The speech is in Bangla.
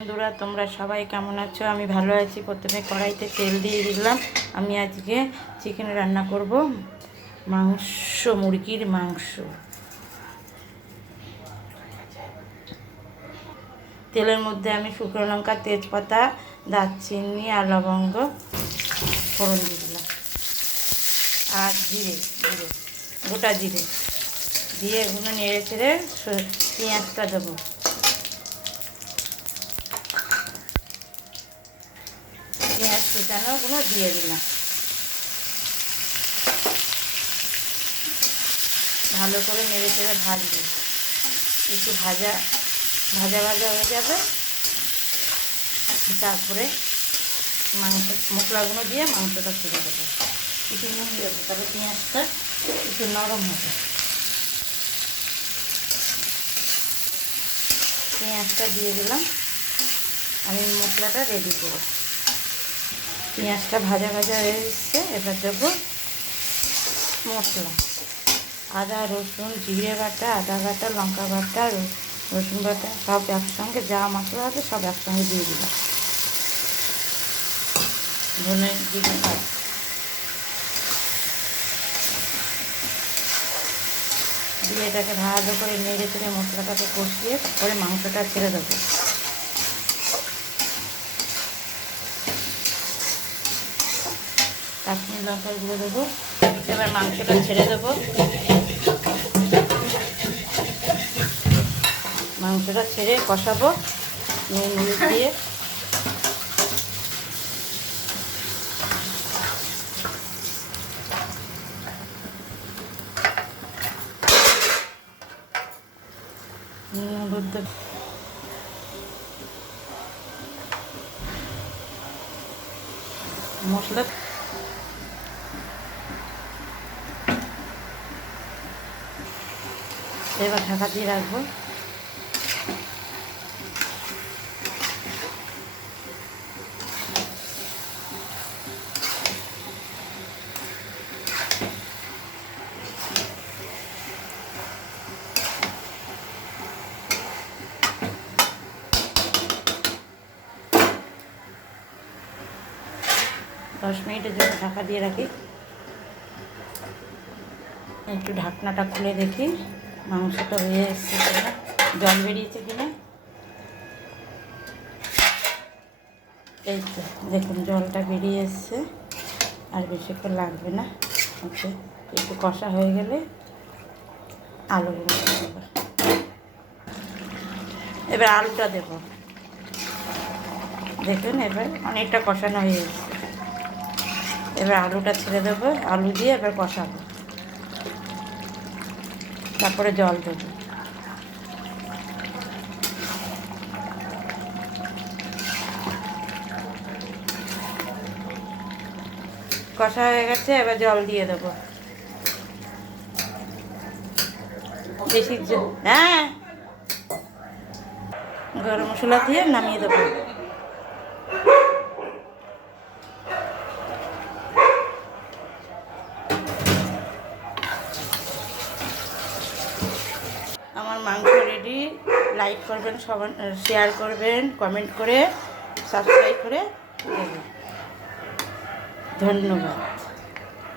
বন্ধুরা, তোমরা সবাই কেমন আছো? আমি ভালো আছি। প্রথমে কড়াইতে তেল দিয়ে দিলাম। আমি আজকে চিকেন রান্না করব। মাংস, মুরগির মাংস। তেলের মধ্যে আমি শুকনো লঙ্কা, তেজপাতা, দারচিনি আর লবঙ্গ ফোড়ন দিয়ে দিলাম। আর জিরে জিরে, গোটা জিরে। দিয়ে এগুলো নেড়ে চেড়ে পেঁয়াজটা দেবো। পেঁয়াজ কুচানোগুলো দিয়ে দিলাম। ভালো করে নেড়ে চেড়ে ভাজবে। একটু ভাজা ভাজা ভাজা হয়ে যাবে। তারপরে মাংস, মশলাগুলো দিয়ে মাংসটা ছেড়ে দেবো। একটু নুন দেবো তবে পেঁয়াজটা একটু নরম হবে। পেঁয়াজটা দিয়ে দিলাম। আমি মশলাটা রেডি করব পেঁয়াজটা ভাজা ভাজা হয়ে এসছে, এবার দেবো মশলা। আদা, রসুন, জিরে বাটা, আদা বাটা, লঙ্কা বাটা রসুন বাটা, সব একসঙ্গে যা মশলা আছে সব একসঙ্গে দিয়ে দিলাম। ধনে জিরে দিয়ে এটাকে ভালো করে নেড়ে চেড়ে মশলাটাকে কষিয়ে তারপরে মাংসটা ছেড়ে দেবো। কাশ্মীর লঙ্কার গুঁড়ো দেবো। এবার মাংসটা ছেড়ে দেবো। মাংসটা ছেড়ে কষাবো নুন, হলুদ দিয়ে। নুন মশলা এবার ঢাকা দিয়ে রাখব। দশ মিনিটের জন্য ঢাকা দিয়ে রাখি। একটু ঢাকনাটা খুলে দেখি। মাংসটা হয়ে এসছে কিনা জল বেরিয়েছে কিনা? এই তো, দেখুন, জলটা বেরিয়ে এসছে। আর বেশিক্ষণ লাগবে না। ওকে, একটু কষা হয়ে গেলে আলু দেবো এবার। আলুটা দেবো। দেখুন, এবার অনেকটা কষানো হয়ে গেছে এবার আলুটা ছেড়ে দেবো। আলু দিয়ে এবার কষাবো। তারপরে জল দেবো। কষা হয়ে গেছে, এবার জল দিয়ে দেবো। বেশি হ্যাঁ। গরম মশলা দিয়ে নামিয়ে দেবো আমার মাংস রেডি লাইক করবেন শেয়ার করবেন কমেন্ট করে সাবস্ক্রাইব করে দেবেন। ধন্যবাদ।